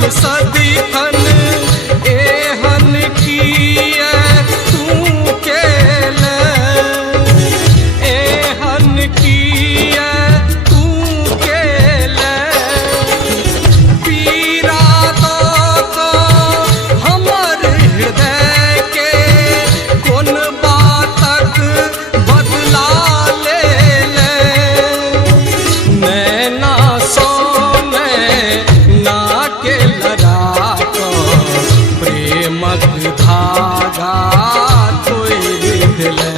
चल सदिखन एहन किए तू केले, एहन किए तू केले। पीरा दो हमर हृदय के कोन बातक बदला ले ले। नैना सोने ना के लड़ा को प्रेमक धागा तोड़ दिले।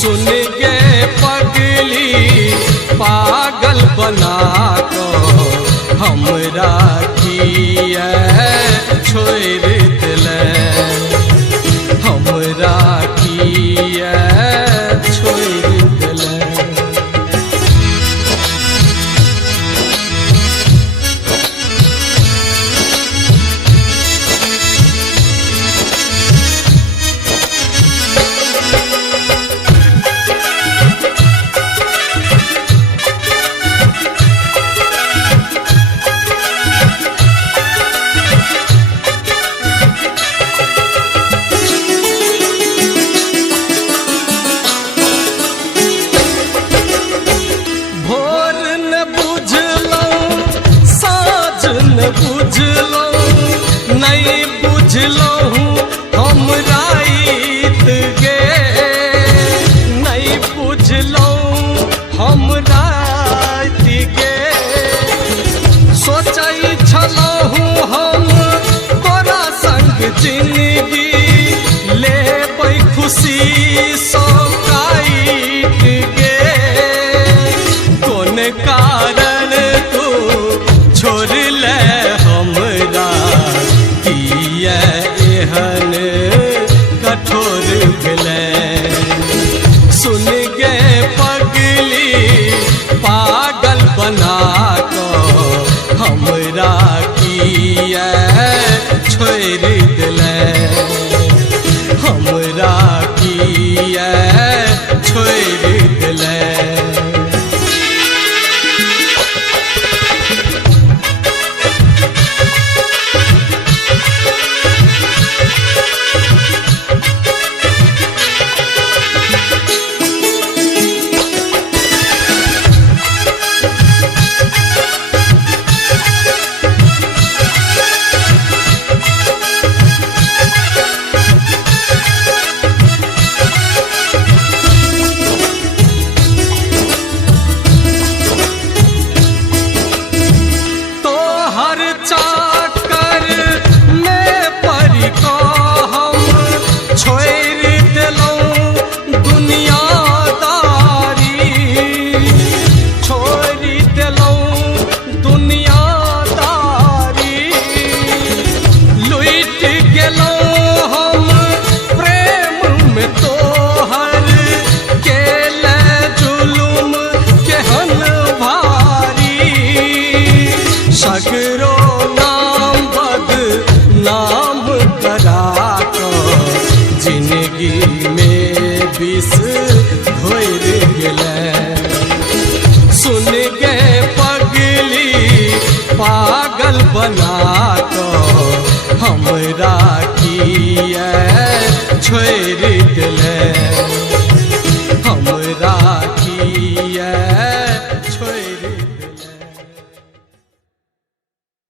सुन के पगली पागल बना को हमरा किए छोड़ दिले, हमरा किए छोड़ दिले। भोर न बुझलौं साँझ न बुझलौं, नहीं बुझलौं हम राइत गे, नहीं बुझलौं हम राइत गे। सोचै छलहुँ हम तोरा संग जिंदगी लेबै खुशी सँ काटि गे। कोन कारण तू छोड़ ले हमरा, किए एहन कठोर भेलै। सुन गे पगली पागल बना को हमरा किए छोड़ दिले, हमरा किए छोड़ दिले। चाकर में परी को हम छोड़ दिलौं दुनियादारी, छोड़ दिलौं दुनियादारी। लुट गेलौं हम प्रेम में तोहर केले जुलुम केहन भारी। सगरो नाम करा को जिंदगी में विष घोर गेलै। सुन गे पगली पागल बना को हमरा किए छोड़ दिले।